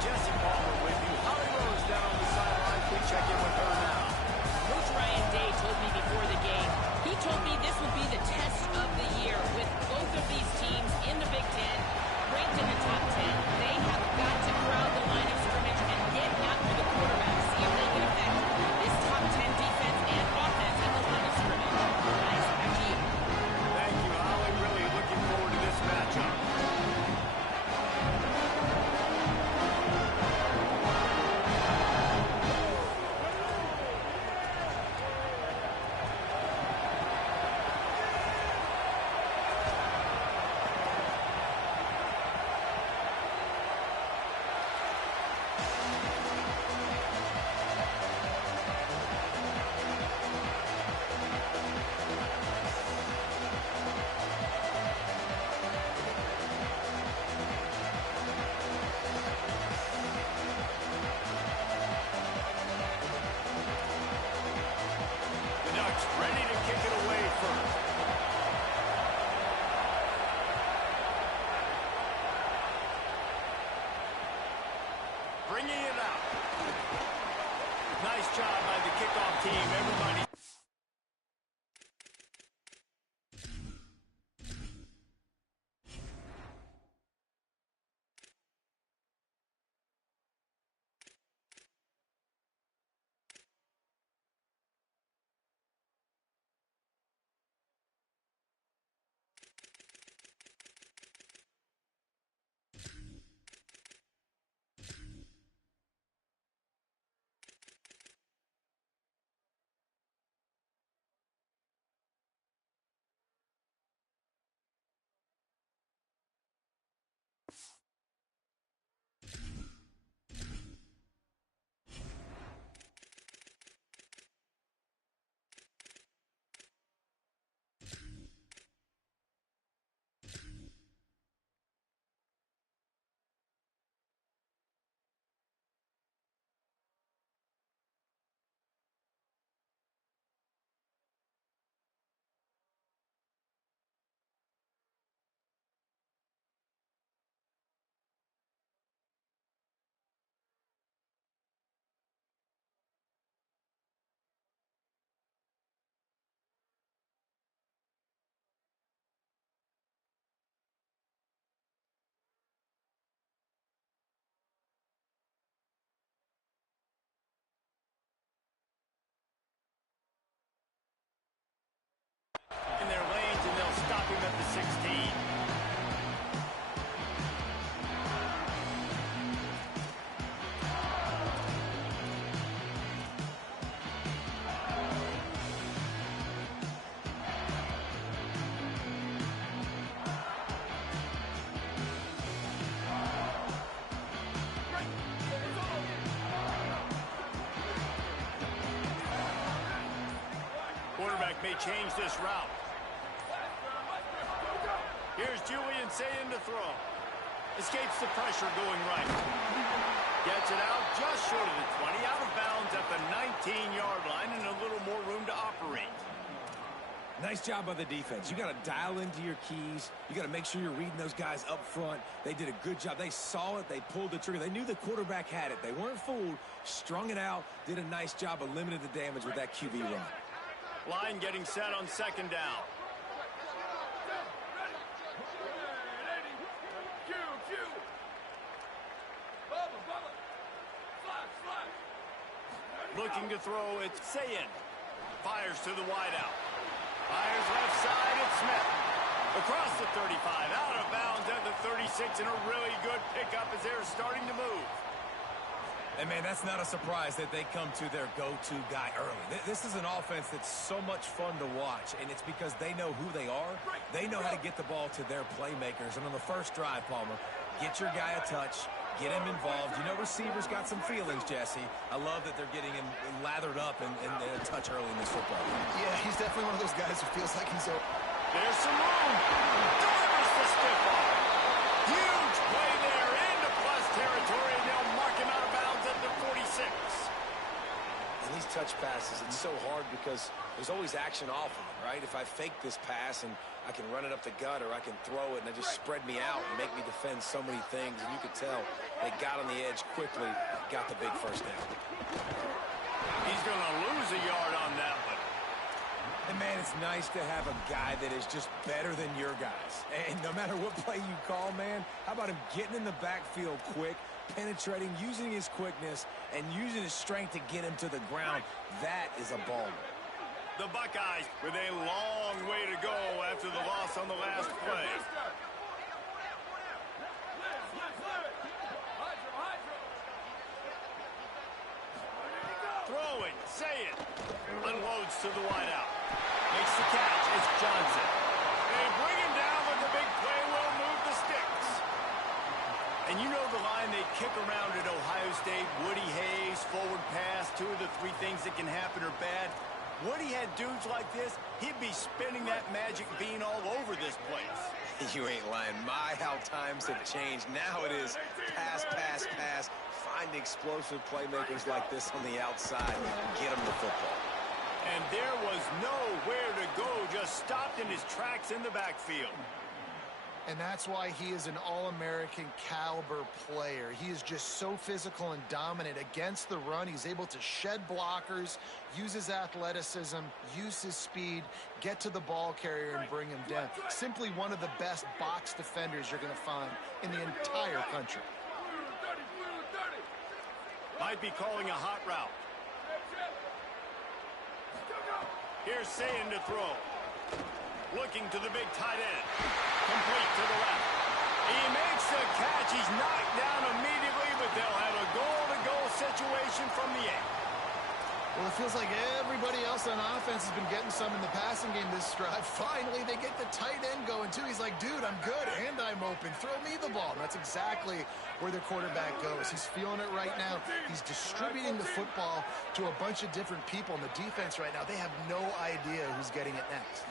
Jesse Palmer with you. Holly Rose down on the sidelines. We check in with her now. Coach Ryan Day told me before the game, he told me this would be the test of the year with both of these teams in the Big Ten, ranked in the top 10. They have got to crowd the line of scrimmage and get after the quarterback, see if they can affect this top 10 defense and offense at the line of scrimmage. Guys, back to you. Thank you, Holly. Really looking forward to this matchup. Ready to kick it away first. Bringing it out. Nice job by the kickoff team. Everybody. In their lanes, and they'll stop him at the 16. Quarterback may change this route. Here's Julian saying to throw. Escapes the pressure going right. Gets it out just short of the 20. Out of bounds at the 19-yard line and a little more room to operate. Nice job by the defense. You got to dial into your keys. You got to make sure you're reading those guys up front. They did a good job. They saw it. They pulled the trigger. They knew the quarterback had it. They weren't fooled. Strung it out. Did a nice job of limiting the damage with that QB run. Line getting set on second down. Looking to throw, it's Sayin. Fires to the wideout. Fires left side, it's Smith. Across the 35, out of bounds at the 36, and a really good pickup as they're starting to move. And, man, that's not a surprise that they come to their go-to guy early. This is an offense that's so much fun to watch, and it's because they know who they are. They know how to get the ball to their playmakers. And on the first drive, Palmer, get your guy a touch, get him involved. You know receivers got some feelings, Jesse. I love that they're getting him lathered up and a touch early in this football game. Yeah, he's definitely one of those guys who feels like he's open. There's some room. Delivers the stiff arm. Huge play there into plus territory, and they'll mark him out of bounds at the 46. And these touch passes, it's so hard because there's always action off of them, right? If I fake this pass and I can run it up the gut or I can throw it, and they just spread me out and make me defend so many things. And you could tell they got on the edge quickly, got the big first down. He's going to lose a yard on that one. And, man, it's nice to have a guy that is just better than your guys. And no matter what play you call, man, how about him getting in the backfield quick, penetrating, using his quickness, and using his strength to get him to the ground? That is a baller. The Buckeyes with a long way to go after the loss on the last play. Throwing, say it. Unloads to the wideout. Makes the catch. It's Johnson. They bring him down with the big play. Will move the sticks. And you know the line they kick around at Ohio State. Woody Hayes, forward pass. 2 of the 3 things that can happen are bad. Woody had dudes like this, he'd be spinning that magic bean all over this place. You ain't lying. My, how times have changed. Now it is pass, pass, pass. Find explosive playmakers like this on the outside. Get them the football. And there was nowhere to go, just stopped in his tracks in the backfield. And that's why he is an All-American caliber player. He is just so physical and dominant against the run. He's able to shed blockers, use his athleticism, use his speed, get to the ball carrier and bring him down. Simply one of the best box defenders you're going to find in the entire country. Might be calling a hot route. Here's Sayin to throw. Looking to the big tight end. Complete to the left. He makes the catch. He's knocked down immediately, but they'll have a goal-to-goal situation from the 8. Well, it feels like everybody else on offense has been getting some in the passing game this drive. Finally, they get the tight end going, too. He's like, dude, I'm good, and I'm open. Throw me the ball. And that's exactly where their quarterback goes. He's feeling it right now. He's distributing the football to a bunch of different people. And the defense right now, they have no idea who's getting it next.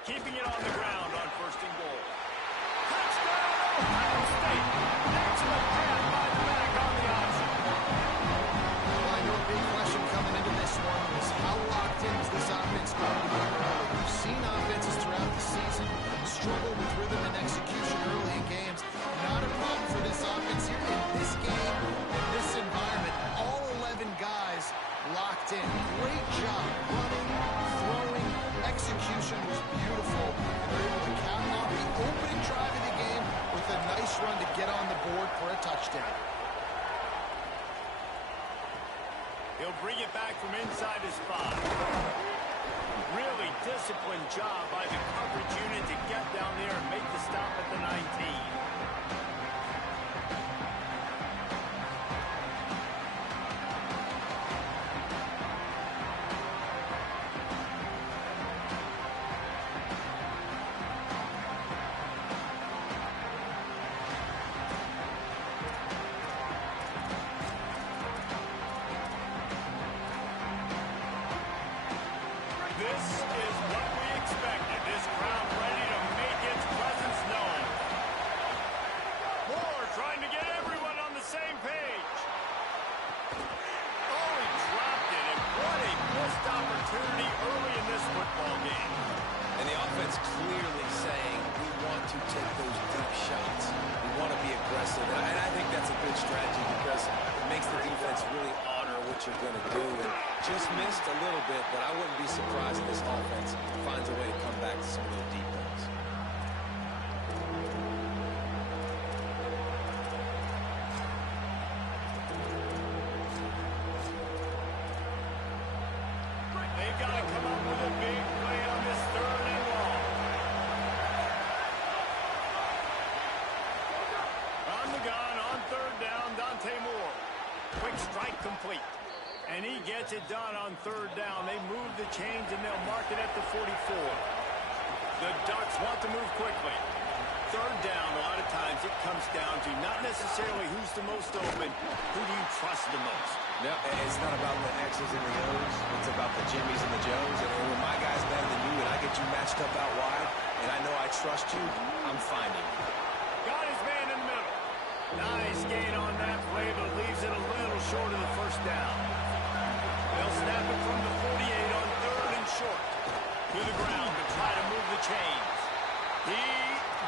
Keeping it on the ground on 1st and goal. Touchdown, Ohio State. Excellent pass by the back on the option. Well, I know a big question coming into this one was how locked in is this offense going to be early? We've seen offenses throughout the season struggle with rhythm and execution early in games. Not a problem for this offense here in this game, in this environment. All 11 guys locked in. Great job running, throwing. Execution was beautiful. They're able to cap off the opening drive of the game with a nice run to get on the board for a touchdown. He'll bring it back from inside his 5. Really disciplined job by the coverage unit to get down there and make the stop at the 19. This is what we expected. This crowd ready to make its presence known. Moore trying to get everyone on the same page. Oh, he dropped it, and what a missed opportunity early in this football game. And the offense clearly saying, we want to take those deep shots. We want to be aggressive. And I think that's a good strategy because it makes the defense really honor what you're going to do. And just missed a little bit, but I wouldn't be surprised if this offense finds a way to come back to some of those deep balls. They've got to come up with a big play on this 3rd and long. On the gun, on 3rd down, Dante Moore. Quick strike complete. And he gets it done on 3rd down. They move the chains, and they'll mark it at the 44. The Ducks want to move quickly. 3rd down, a lot of times it comes down to not necessarily who's the most open, who do you trust the most? No, it's not about the X's and the O's. It's about the Jimmies and the Joes. And when my guy's better than you and I get you matched up out wide, and I know I trust you, I'm finding you. Got his man in the middle. Nice gain on that play, but leaves it a little short of the 1st down. They'll snap it from the 48 on 3rd and short. To the ground to try to move the chains. He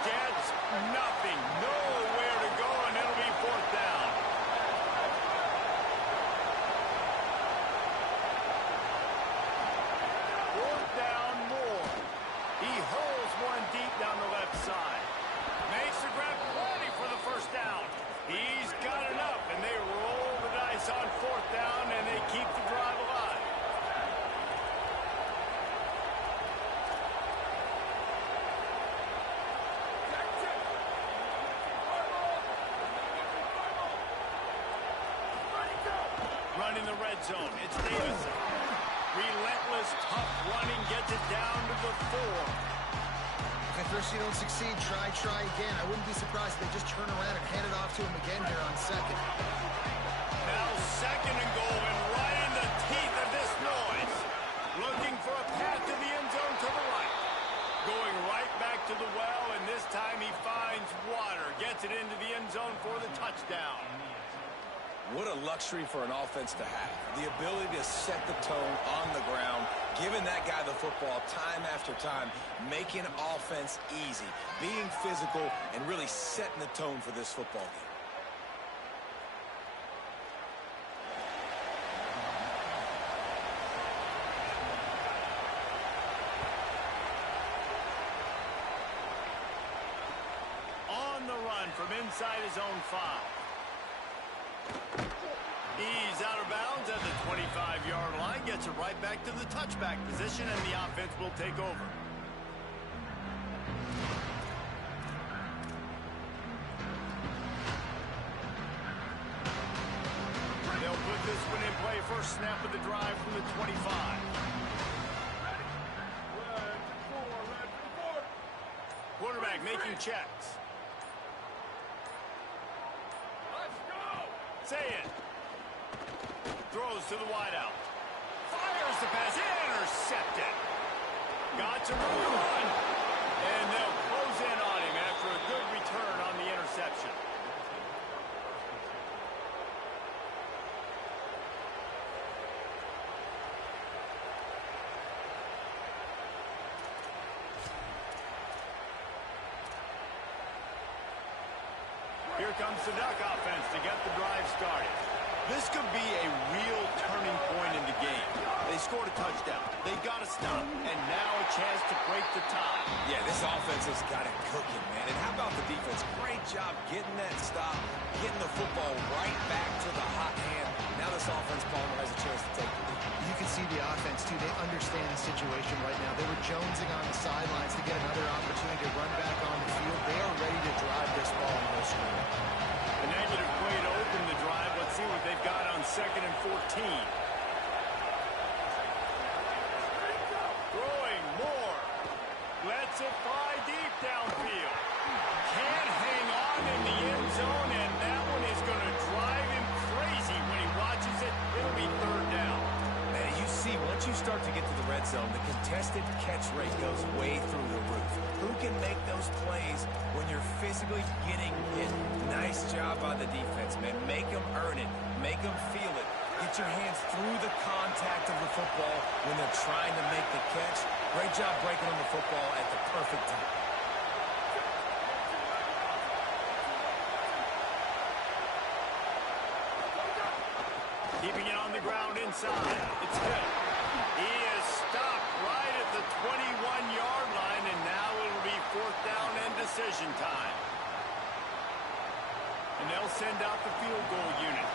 gets nothing. Nowhere to go, and it'll be fourth down. Fourth down, more. He hurls one deep down the left side. Makes the grab, plenty for the first down. He's got enough, and they roll the dice on fourth down, and they keep the drive alive. Running the red zone, it's Davison. Relentless, tough running, gets it down to the 4. If at first you don't succeed, try again. I wouldn't be surprised if they just turn around and hand it off to him again here on second. Now second and goal, and right in the teeth of this noise. Looking for a path to the end zone to the right. Going right back to the well, and this time he finds water. Gets it into the end zone for the touchdown. What a luxury for an offense to have. The ability to set the tone on the ground, giving that guy the football time after time, making offense easy, being physical, and really setting the tone for this football game. On the run from inside his own 5. He's out of bounds at the 25-yard line, gets it right back to the touchback position, and the offense will take over. They'll put this one in play, first snap of the drive from the 25. Quarterback making checks. Say it. Throws to the wideout. Fires the pass. Intercepted. Got to run. And they'll close in on him after a good return on the interception. Here comes the Duck offense to get the drive started. This could be a real turning point in the game. They scored a touchdown. They got to stop. And now a chance to break the tie. Yeah, this offense has got it cooking, man. And how about the defense? Great job getting that stop, getting the football right back to the hot hand. Now this offense, Palmer, has a chance to take the lead. You can see the offense, too. They understand the situation right now. They were jonesing on the sidelines to get another opportunity to run back on the field. They are ready to drive this ball and go score. A negative play to open the drive. Let's see what they've got on 2nd and 14. Throwing more. Lets it fly deep downfield. Can't hang on in the end zone, and that one is going to drive him crazy when he watches it. It'll be third down. Man, you see, once you start to get to the red zone, the contested catch rate goes way through the roof. Who can make those plays when you're physically getting hit? Nice job by the defense, man. Make them earn it. Make them feel it. Get your hands through the contact of the football when they're trying to make the catch. Great job breaking on the football at the perfect time. Keeping it on the ground inside. It's Hill. He is stopped right at the 21-yard line, and now it'll be fourth down and decision time. And they'll send out the field goal unit.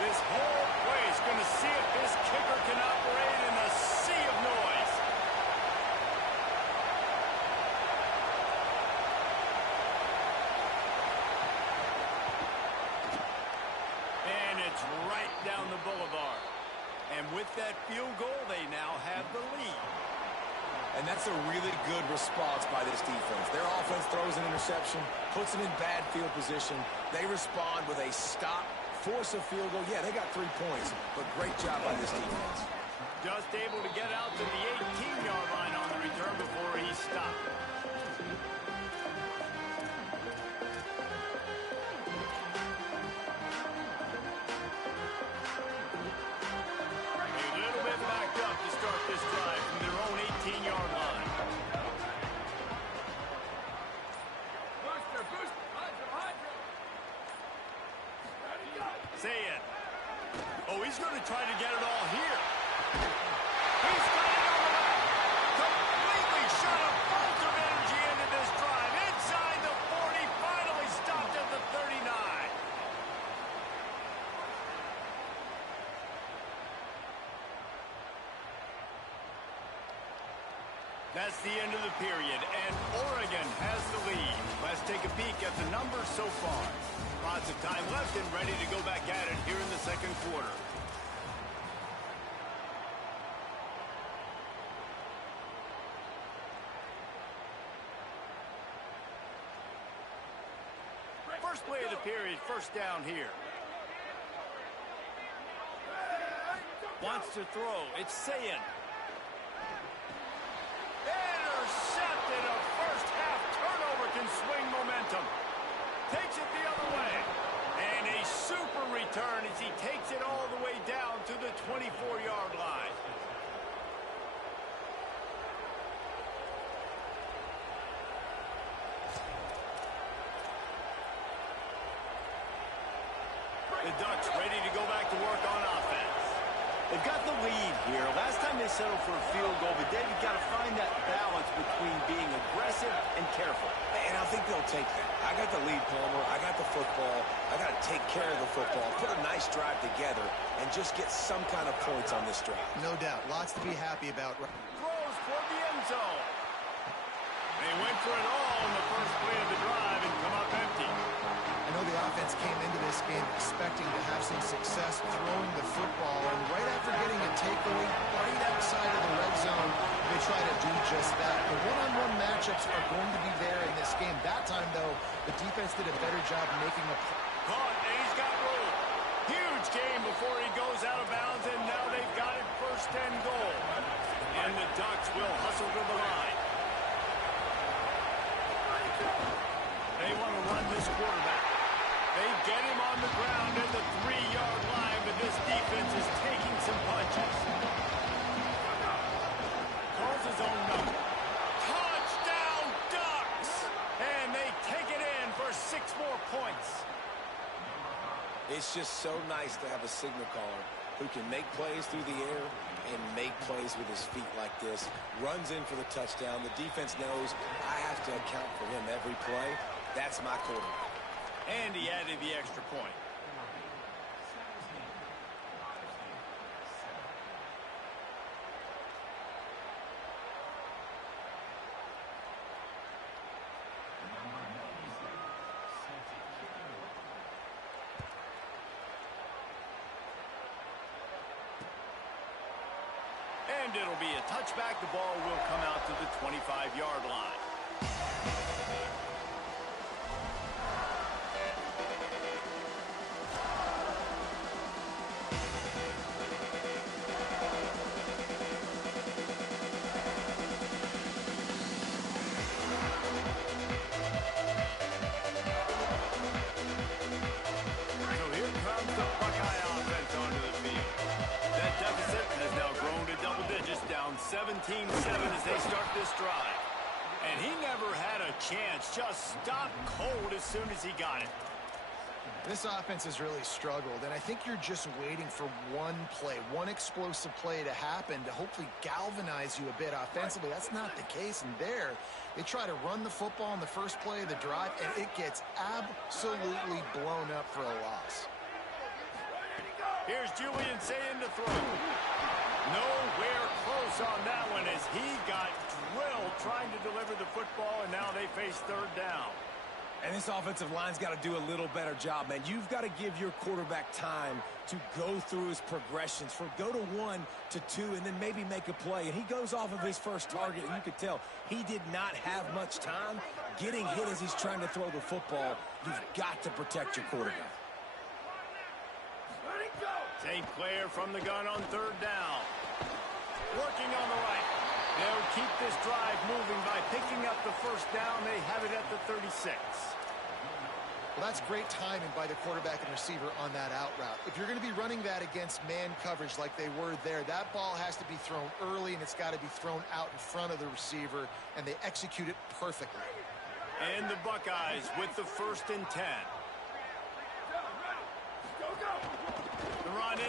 This whole play is going to see if this kicker can operate in a sea of noise. And it's right down the boulevard. And with that field goal, they now have the lead. And that's a really good response by this defense. Their offense throws an interception, puts them in bad field position. They respond with a stop, force a field goal. Yeah, they got 3 points, but great job by this defense. Just able to get out to the 18-yard line on the return before he stopped. A little bit backed up to start this drive from their own 18-yard line. Say it. Oh, he's going to try to get it all here. He's got it on the back. Completely shot a bolt of energy into this drive. Inside the 40, finally stopped at the 39. That's the end of the period, and Oregon has the lead. Let's take a peek at the numbers so far. Lots of time left and ready to go back at it here in the second quarter. First play of the period, first down here. Wants to throw. It's Sayin. Intercepted. A first half turnover can swing momentum. Takes it the other way. And a super return as he takes it all the way down to the 24-yard line. The Ducks ready to go back to work on offense. They've got the lead here. Last time they settled for a field goal, but David got to find that balance between being aggressive and careful. And I think they'll take that. I got the lead, Palmer. I got the football. I got to take care of the football, put a nice drive together, and just get some kind of points on this drive. No doubt. Lots to be happy about. Throws toward the end zone. They went for it all in the first play of the drive and come up empty. I know the offense came into this game expecting to have some success throwing the football, and right after getting a takeaway right outside of the red zone, they try to do just that. The one-on-one matchups are going to be there in this game. That time, though, the defense did a better job making a play. Caught, and he's got room. Huge game before he goes out of bounds, and now they've got it first and goal. And the Ducks will hustle to the line. They want to run this quarterback. They get him on the ground at the 3-yard line, but this defense is taking some punches. Calls his own number. Touchdown, Ducks! And they take it in for 6 more points. It's just so nice to have a signal caller who can make plays through the air and make plays with his feet like this. Runs in for the touchdown. The defense knows I have to account for him every play. That's my quarterback. And he added the extra point. And it'll be a touchback. The ball will come out to the 25-yard line. Down 17-7 as they start this drive. And he never had a chance. Just stopped cold as soon as he got it. This offense has really struggled, and I think you're just waiting for one play, one explosive play to happen to hopefully galvanize you a bit offensively. That's not the case, and there they try to run the football in the first play of the drive, and it gets absolutely blown up for a loss. Here's Julian Sayin to throw. Nowhere close on that one as he got drilled trying to deliver the football, and now they face third down. And this offensive line's got to do a little better job, man. You've got to give your quarterback time to go through his progressions, from go to 1 to 2, and then maybe make a play. And he goes off of his first target, and you could tell he did not have much time getting hit as he's trying to throw the football. You've got to protect your quarterback. St. Clair from the gun on third down. Working on the right. They'll keep this drive moving by picking up the first down. They have it at the 36. Well, that's great timing by the quarterback and receiver on that out route. If you're going to be running that against man coverage like they were there, that ball has to be thrown early, and it's got to be thrown out in front of the receiver, and they execute it perfectly. And the Buckeyes with the 1st and 10. Go, go!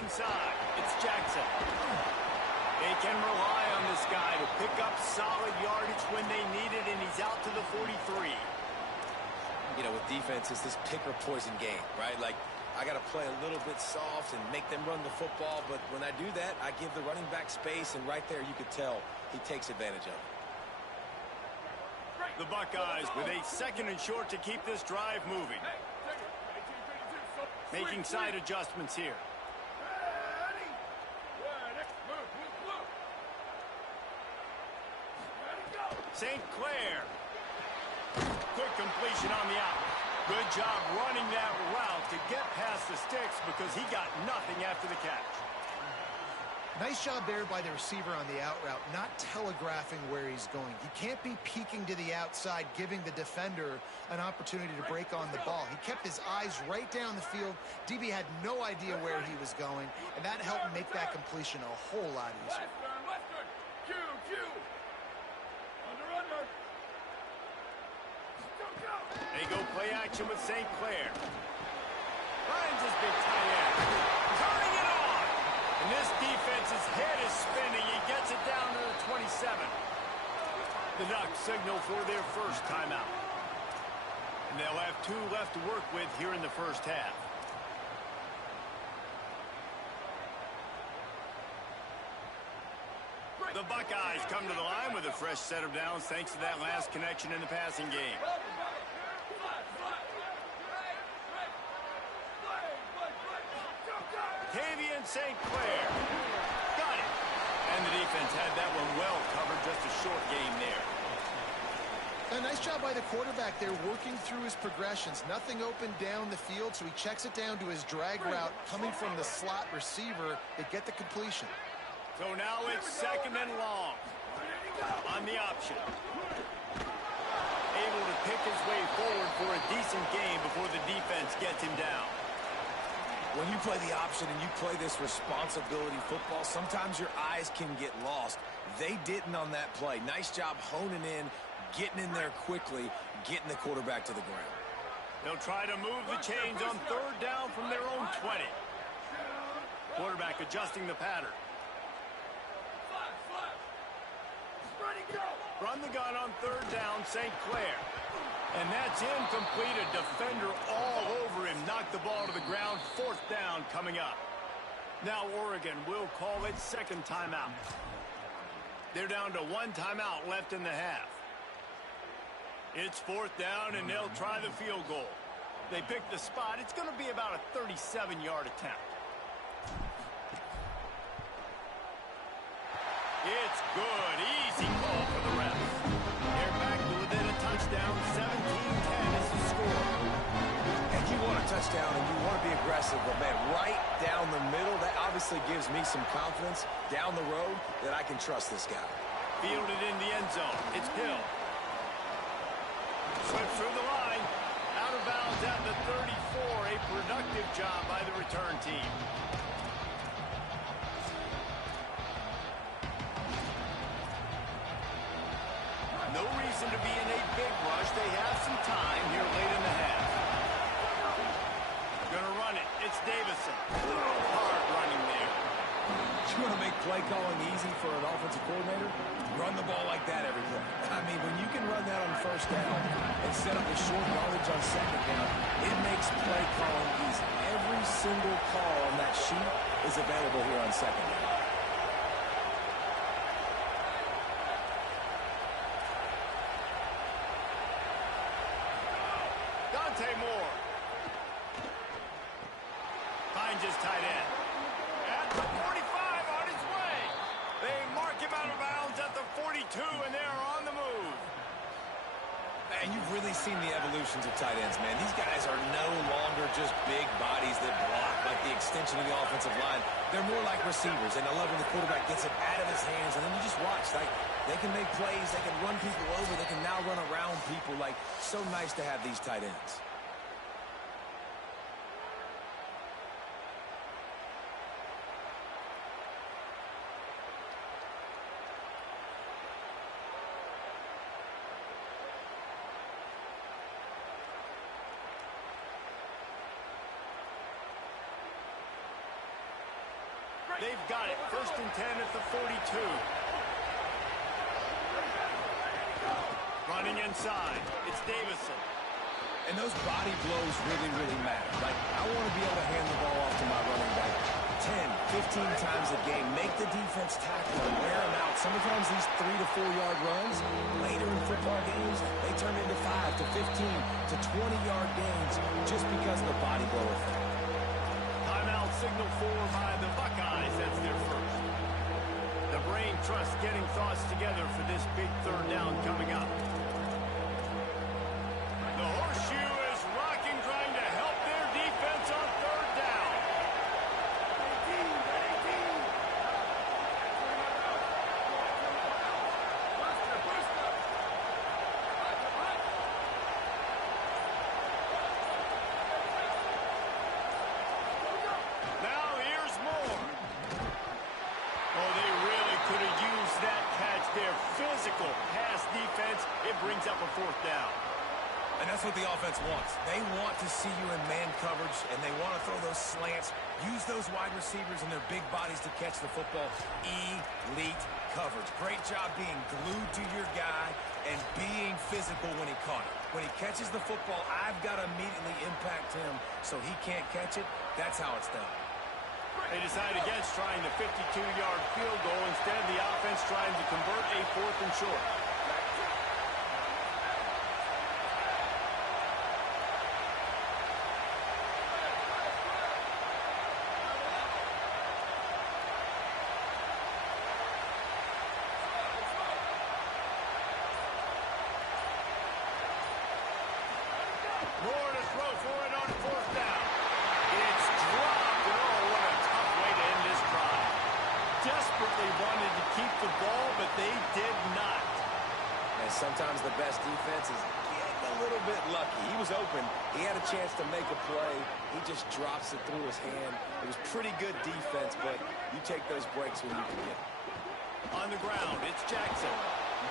inside. It's Jackson. They can rely on this guy to pick up solid yardage when they need it, and he's out to the 43. You know, with defense, it's this pick or poison game, right? Like, I got to play a little bit soft and make them run the football, but when I do that, I give the running back space, and right there you could tell he takes advantage of it. The Buckeyes with a 2nd and short to keep this drive moving. Making side adjustments here. St. Clair. Quick completion on the out. Good job running that route to get past the sticks because he got nothing after the catch. Nice job there by the receiver on the out route, not telegraphing where he's going. He can't be peeking to the outside, giving the defender an opportunity to break on the ball. He kept his eyes right down the field. DB had no idea where he was going, and that helped make that completion a whole lot easier. They go play action with St. Clair. Finds his big tight end. Turning it on. And this defense's head is spinning. He gets it down to the 27. The Ducks signal for their first timeout. And they'll have 2 left to work with here in the first half. The Buckeyes come to the line with a fresh set of downs thanks to that last connection in the passing game. St. Clair. Got it. And the defense had that one well covered. Just a short game there. A nice job by the quarterback there, working through his progressions. Nothing open down the field, so he checks it down to his drag route coming from the slot receiver to get the completion. So now it's 2nd and long. On the option. Able to pick his way forward for a decent game before the defense gets him down. When you play the option and you play this responsibility football, sometimes your eyes can get lost. They didn't on that play. Nice job honing in, getting in there quickly, getting the quarterback to the ground. They'll try to move the chains on 3rd down from their own 20. Quarterback adjusting the pattern. Run the gun on 3rd down, St. Clair. And that's incomplete. A defender all over him. Knocked the ball to the ground. 4th down coming up. Now Oregon will call its 2nd timeout. They're down to 1 timeout left in the half. It's 4th down, and they'll try the field goal. They pick the spot. It's going to be about a 37-yard attempt. It's good. Easy call for the refs. They're back to within a touchdown. 17-10 is the score. And you want a touchdown and you want to be aggressive, but man, right down the middle, that obviously gives me some confidence down the road that I can trust this guy. Fielded in the end zone. It's Hill. Slips through the line. Out of bounds at the 34. A productive job by the return team. No reason to be in a big rush. They have some time here late in the half. Gonna run it. It's Davison. Hard running there. You want to make play calling easy for an offensive coordinator? Run the ball like that every play. I mean, when you can run that on 1st down and set up a short yardage on 2nd down, it makes play calling easy. Every single call on that sheet is available here on 2nd down. Moore. Finds his tight end. At the 45 on his way. They mark him out of bounds at the 42, and they're on the move. Man, you've really seen the evolutions of tight ends, man. These guys are no longer just big bodies that block like the extension of the offensive line. They're more like receivers, and I love when the quarterback gets it out of his hands, and then you just watch. Like, they can make plays, they can run people over, they can now run around people. Like, so nice to have these tight ends. They've got it. 1st and 10 at the 42. Running inside. It's Davison. And those body blows really, really matter. Like, I want to be able to hand the ball off to my running back 10, 15 times a game. Make the defense tackle and wear them out. Sometimes these 3 to 4 yard runs, later in football games, they turn into 5 to 15 to 20-yard gains just because of the body blow effect. Timeout signal for by the Buckeyes. That's their first. The brain trust getting thoughts together for this big 3rd down coming up. The horseshoe is rocking, trying to help their defense on 3rd down. Now here's more. Oh, they really could have used that catch there. Physical pass defense. It brings up a 4th down. And that's what the offense wants. They want to see you in man coverage, and they want to throw those slants, use those wide receivers and their big bodies to catch the football. Elite coverage. Great job being glued to your guy and being physical when he caught it. When he catches the football, I've got to immediately impact him so he can't catch it. That's how it's done. They decide against trying the 52-yard field goal. Instead, the offense trying to convert a 4th and short. More to throw for it on 4th down. It's dropped, and oh, what a tough way to end this drive. Desperately wanted to keep the ball, but they did not. And sometimes the best defense is getting a little bit lucky. He was open. He had a chance to make a play. He just drops it through his hand. It was pretty good defense, but you take those breaks when you can get them. On the ground, it's Jackson.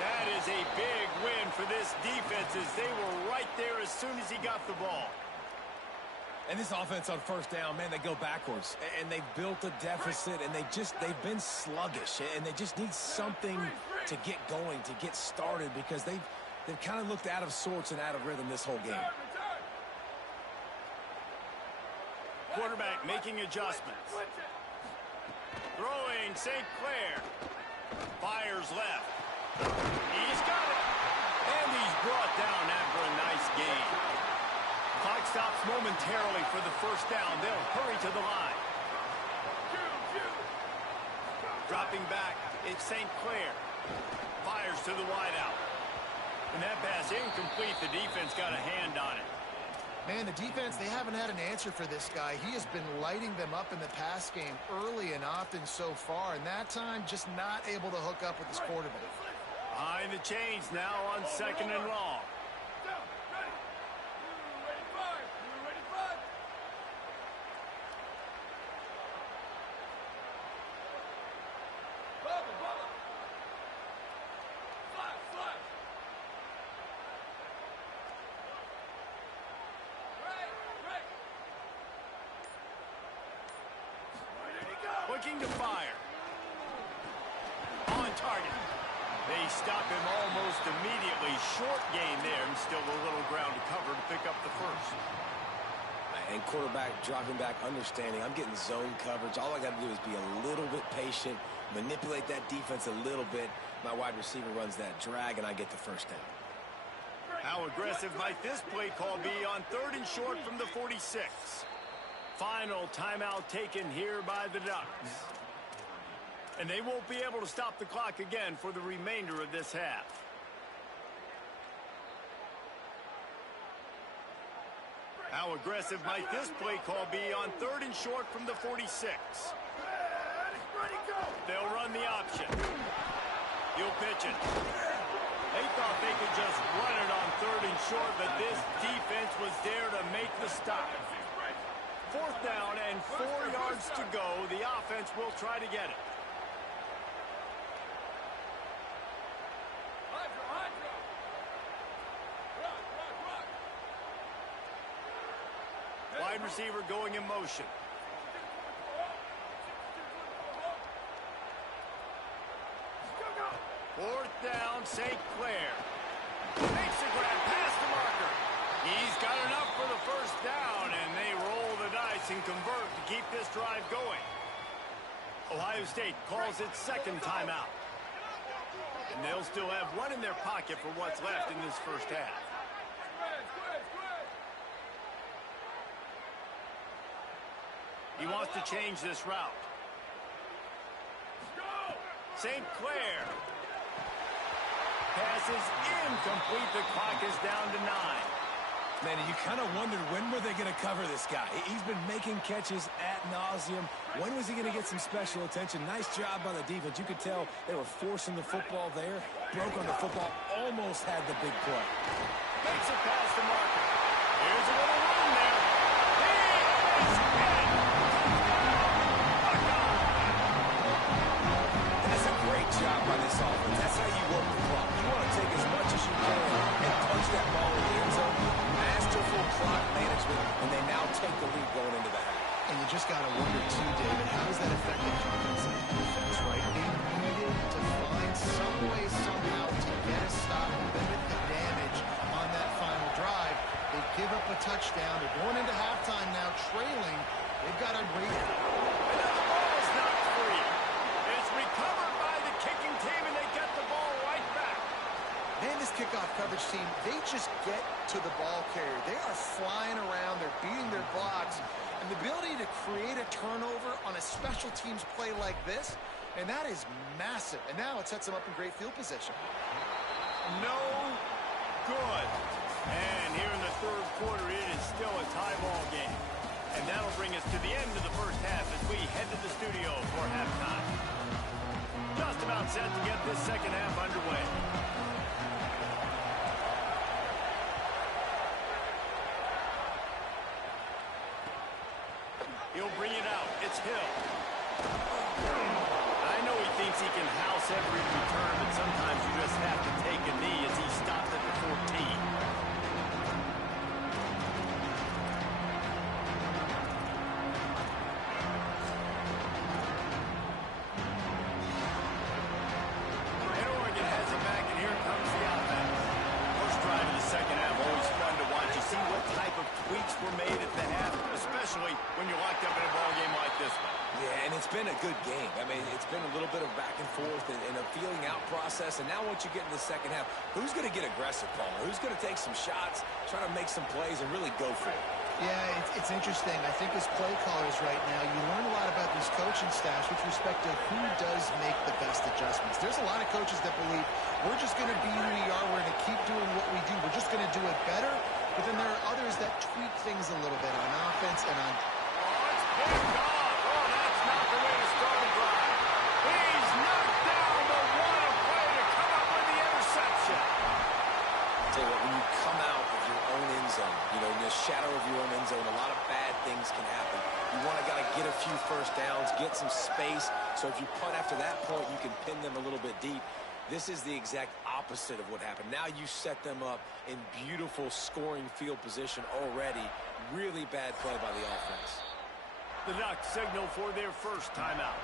That is a big win for this defense as they were right there as soon as he got the ball. And this offense on 1st down, man, they go backwards. And they've built a deficit, and they've been sluggish. And they just need something to get going, to get started, because they've kind of looked out of sorts and out of rhythm this whole game. Quarterback making adjustments. Throwing St. Clair. Fires left. He's got it. And he's brought down after a nice gain. Clock stops momentarily for the 1st down. They'll hurry to the line. Dropping back, it's St. Clair. Fires to the wideout. And that pass incomplete. The defense got a hand on it. Man, the defense, they haven't had an answer for this guy. He has been lighting them up in the pass game early and often so far, and that time just not able to hook up with his quarterback. Behind the chains now on 2nd and long. Looking to fire. On target. They stop him almost immediately. Short gain there, and still a little ground to cover to pick up the 1st. And quarterback dropping back, understanding I'm getting zone coverage. All I got to do is be a little bit patient, manipulate that defense a little bit. My wide receiver runs that drag, and I get the 1st down. How aggressive might this play call be on 3rd and short from the 46? Final timeout taken here by the Ducks. And they won't be able to stop the clock again for the remainder of this half. How aggressive might this play call be on 3rd and short from the 46? They'll run the option. He'll pitch it. They thought they could just run it on 3rd and short, but this defense was there to make the stop. 4th down and 4 yards to go. The offense will try to get it. Wide receiver going in motion. Fourth down, St. Clair. Makes the grab past the marker. He's got enough for the first down, and they roll the dice and convert to keep this drive going. Ohio State calls its second timeout. And they'll still have one in their pocket for what's left in this first half. He wants to change this route. St. Clair. Pass is incomplete. The clock is down to 9. Man, you kind of wondered when were they going to cover this guy. He's been making catches ad nauseum. When was he going to get some special attention? Nice job by the defense. You could tell they were forcing the football there. Broke on the football. Almost had the big play. Makes it past the marker. Here's a little run there. He is in. That's a great job by this offense. That's how you work the clock. You want to take as much as you can and punch that ball in the end zone. Masterful clock management, and they now take the lead going into the half. And you just got to wonder, too, David, how does that affect the confidence of the defense, right? They needed to find some way, somehow, to get a stop, limit the damage on that final drive. They give up a touchdown. They're going into halftime now, trailing. They've got a break. Another ball is knocked free. It's recovered by the kicking team, and they get the ball right back. Man, this kickoff coverage team, they just get to the ball carrier. They are flying around. They're beating their blocks. And the ability to create a turnover on a special teams play like this, and that is massive. And now it sets them up in great field position. No good. And here in the third quarter, it is still a tie ball game. And that'll bring us to the end of the first half as we head to the studio for halftime. Just about set to get this second half underway. He'll bring it out. It's Hill. I know he thinks he can house every return, but sometimes you just have to take a knee as he stopped at the 14. And Oregon has it back, and here comes the offense. First drive of the second half, always fun to watch. You see what type of tweaks were made at the half, especially when you're locked up in a ball game like this one. Yeah, and it's been a good game. I mean, it's been a little bit of back and forth and a feeling out process. And now once you get in the second half, who's going to get aggressive, Palmer? Who's going to take some shots, try to make some plays, and really go for it? Yeah, it's interesting. I think as play callers right now, you learn a lot about these coaching staffs with respect to who does make the best adjustments. There's a lot of coaches that believe we're just going to be who we are. We're going to keep doing what we do. We're just going to do it better. But then there are others that tweak things a little bit on offense and on... Oh, it's picked off. Oh, that's not the way to start a drive. He's knocked down, but what a play to come up with the interception. Tell you what, when you come out of your own end zone, you know, in the shadow of your own end zone, a lot of bad things can happen. You want to get a few first downs, get some space, so if you punt after that point, you can pin them a little bit deep. This is the exact opposite of what happened. Now you set them up in beautiful scoring field position already. Really bad play by the offense. The Ducks signal for their first timeout.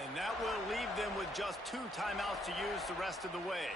And that will leave them with just 2 timeouts to use the rest of the way.